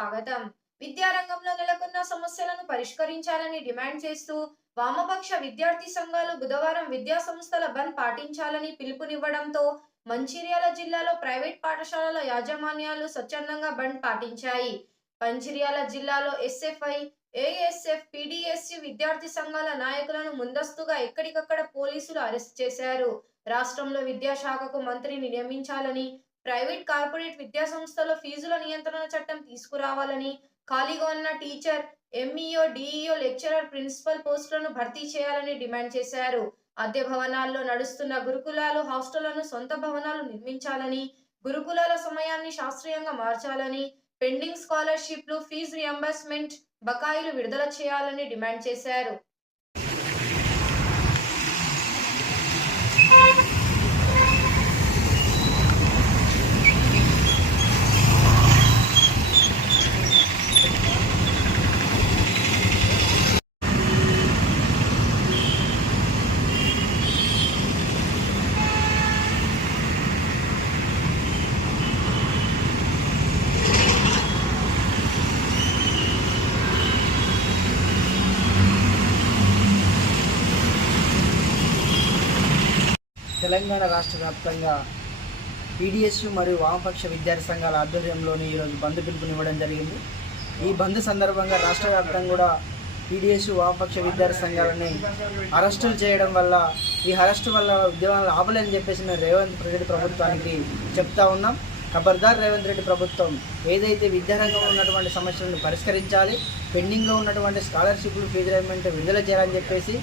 స్వాగతం. విద్యారంగంలో నెలకొన్న సమస్యలను పరిష్కరించాలని డిమాండ్ చేస్తూ వామపక్ష విద్యార్థి సంఘాలు బుధవారం విద్యా సంస్థల బంద్ పాటించాలని పిలుపునివ్వడంతో మంచిర్యాల జిల్లాలో ప్రైవేట్ పాఠశాలల యాజమాన్యాలు స్వచ్ఛందంగా బంద్ పాటించాయి. మంచిర్యాల జిల్లాలో ఎస్ఎఫ్ఐ ఏఎస్ఎఫ్ పిడిఎస్సి విద్యార్థి సంఘాల నాయకులను ముందస్తుగా ఎక్కడికక్కడ పోలీసులు అరెస్ట్ చేశారు. రాష్ట్రంలో విద్యాశాఖకు మంత్రిని నియమించాలని ప్రైవేట్ కార్పొరేట్ విద్యా సంస్థలో ఫీజుల నియంత్రణ చట్టం తీసుకురావాలని ఖాళీగా ఉన్న teacher MEO DEO lecturer principal పోస్టులను భర్తీ చేయాలని డిమాండ్ చేశారు. అద్దె భవనాల్లో నడుస్తున్న గురుకులాలు హాస్టళ్ళను సొంత భవనాలు నిర్మించాలని గురుకులాల సమయాన్ని శాస్త్రీయంగా మార్చాలని పెండింగ్ స్కాలర్షిప్లు ఫీజు రియంబర్స్మెంట్ బకాయిలు విడుదల చేయాలని డిమాండ్ చేశారు. తెలంగాణ రాష్ట్ర వ్యాప్తంగా పీడిఎస్యు మరియు వామపక్ష విద్యార్థి సంఘాల ఆధ్వర్యంలోని ఈరోజు బంద్ పిలుపునివ్వడం జరిగింది. ఈ బంద్ సందర్భంగా రాష్ట్ర వ్యాప్తంగా కూడా పీడిఎస్యు వామపక్ష విద్యార్థి సంఘాలని అరెస్టులు చేయడం వల్ల ఈ అరెస్టు వల్ల ఉద్యమాలు ఆపలేని చెప్పేసి మేము రేవంత్ రెడ్డి ప్రభుత్వానికి చెప్తా ఉన్నాం. ఖబర్దార్ రేవంత్ రెడ్డి ప్రభుత్వం ఏదైతే విద్యారంగంలో ఉన్నటువంటి సమస్యలను పరిష్కరించాలి పెండింగ్లో ఉన్నటువంటి స్కాలర్షిప్లు ఫీజు రేమెంట్ విడుదల చేయాలని చెప్పేసి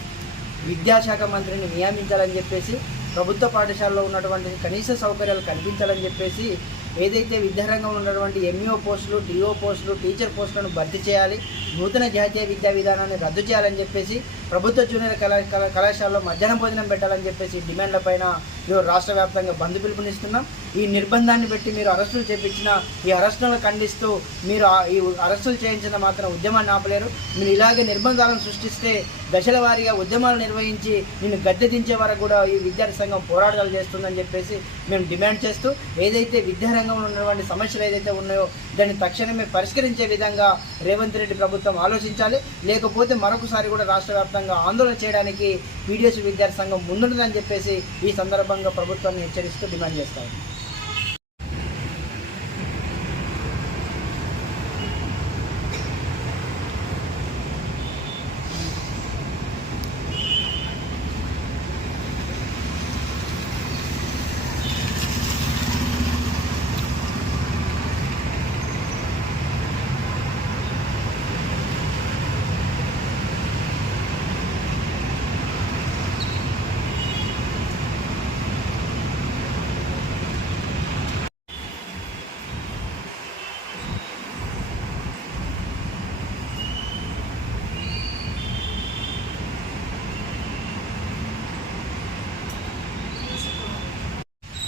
విద్యాశాఖ మంత్రిని నియమించాలని చెప్పేసి ప్రభుత్వ పాఠశాలలో ఉన్నటువంటి కనీస సౌకర్యాలు కల్పించాలని చెప్పేసి ఏదైతే విద్యారంగంలో ఉన్నటువంటి ఎంఈఓ పోస్టులు డిఓ పోస్టులు టీచర్ పోస్టులను భర్తీ చేయాలి నూతన జాతీయ విద్యా విధానాన్ని రద్దు చేయాలని చెప్పేసి ప్రభుత్వ జూనియర్ కళా కళాశాలలో మధ్యాహ్నం భోజనం పెట్టాలని చెప్పేసి డిమాండ్ల పైన రాష్ట్ర వ్యాప్తంగా బంద్ పిలుపునిస్తున్నాం. ఈ నిర్బంధాన్ని పెట్టి మీరు అరెస్టులు చేపించిన ఈ అరెస్టులను ఖండిస్తూ మీరు ఈ అరెస్టులు చేయించిన మాత్రం ఉద్యమాన్ని ఆపలేరు. మీరు ఇలాగే నిర్బంధాలను సృష్టిస్తే దశల వారీగా ఉద్యమాలు నిర్వహించి నిన్ను గద్దె దించే వరకు కూడా ఈ విద్యార్థి సంఘం పోరాటాలు చేస్తుందని చెప్పేసి మేము డిమాండ్ చేస్తూ ఏదైతే విద్యారంగంలో ఉన్నటువంటి సమస్యలు ఏదైతే ఉన్నాయో దాన్ని తక్షణమే పరిష్కరించే విధంగా రేవంత్ రెడ్డి ప్రభుత్వం ఆలోచించాలి. లేకపోతే మరొకసారి కూడా రాష్ట్ర వ్యాప్తంగా ఆందోళన చేయడానికి పీడిఎస్ విద్యార్థి సంఘం ముందుంటుందని చెప్పేసి ఈ సందర్భంగా ప్రభుత్వాన్ని హెచ్చరిస్తూ డిమాండ్ చేస్తారు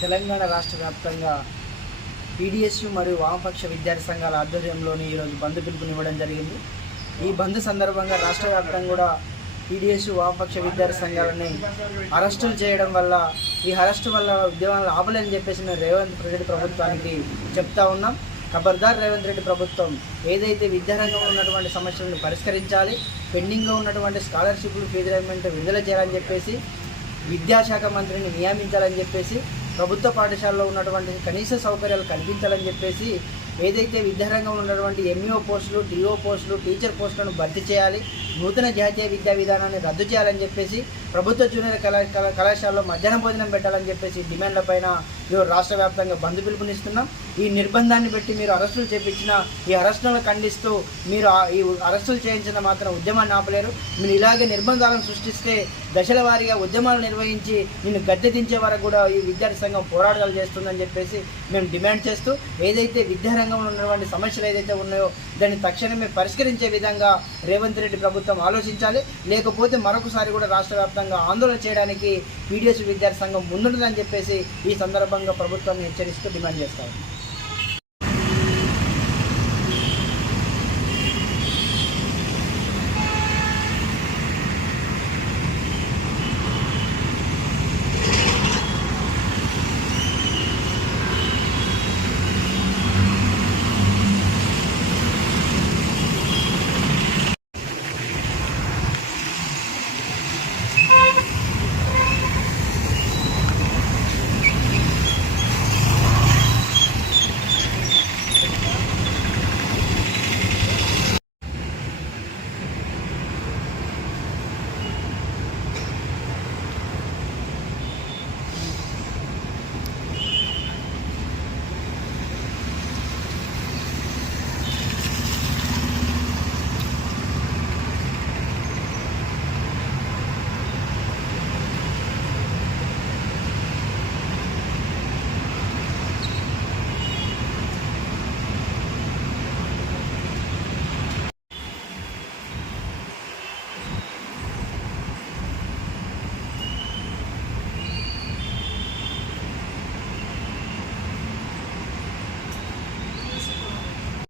తెలంగాణ రాష్ట్ర వ్యాప్తంగా పీడిఎస్యు మరియు వామపక్ష విద్యార్థి సంఘాల ఆధ్వర్యంలోని ఈరోజు బంద్ పిలుపునివ్వడం జరిగింది. ఈ బంద్ సందర్భంగా రాష్ట్ర వ్యాప్తంగా కూడా పీడిఎస్యు వామపక్ష విద్యార్థి సంఘాలని అరెస్టులు చేయడం వల్ల ఈ అరెస్టు వల్ల ఉద్యమాలు ఆపలేని చెప్పేసి మేము రేవంత్ రెడ్డి ప్రభుత్వానికి చెప్తా ఉన్నాం. ఖబర్దార్ రేవంత్ రెడ్డి ప్రభుత్వం ఏదైతే విద్యారంగంలో ఉన్నటువంటి సమస్యలను పరిష్కరించాలి పెండింగ్లో ఉన్నటువంటి స్కాలర్షిప్లు ఫీజు రేమెంట్ విడుదల చేయాలని చెప్పేసి విద్యాశాఖ మంత్రిని నియమించాలని చెప్పేసి ప్రభుత్వ పాఠశాలలో ఉన్నటువంటి కనీస సౌకర్యాలు కల్పించాలని చెప్పేసి ఏదైతే విద్యారంగంలో ఉన్నటువంటి ఎంఈఓ పోస్టులు టీఓ పోస్టులు టీచర్ పోస్టులను భర్తీ చేయాలి నూతన జాతీయ విద్యా విధానాన్ని రద్దు చేయాలని చెప్పేసి ప్రభుత్వ జూనియర్ కళా కళా- కళాశాలలో మధ్యాహ్నం భోజనం పెట్టాలని చెప్పేసి డిమాండ్ల పైన ఈరోజు రాష్ట్ర వ్యాప్తంగా బంద్ పిలుపునిస్తున్నాం. ఈ నిర్బంధాన్ని పెట్టి మీరు అరెస్టులు చేపించిన ఈ అరెస్టులను ఖండిస్తూ మీరు ఈ అరెస్టులు చేయించిన మాత్రం ఉద్యమాన్ని ఆపలేరు. మీరు ఇలాగే నిర్బంధాలను సృష్టిస్తే దశల వారీగా ఉద్యమాలు నిర్వహించి నిన్ను గద్దె దించే వరకు కూడా ఈ విద్యార్థి సంఘం పోరాటాలు చేస్తుందని చెప్పేసి మేము డిమాండ్ చేస్తూ ఏదైతే రంగంలో ఉన్నటువంటి సమస్యలు ఏదైతే ఉన్నాయో దాన్ని తక్షణమే పరిష్కరించే విధంగా రేవంత్ రెడ్డి ప్రభుత్వం ఆలోచించాలి. లేకపోతే మరొకసారి కూడా రాష్ట్ర వ్యాప్తంగా ఆందోళన చేయడానికి పీడిఎస్ విద్యార్థి సంఘం ముందుంటుందని చెప్పేసి ఈ సందర్భంగా ప్రభుత్వం హెచ్చరిస్తూ డిమాండ్ చేస్తారు.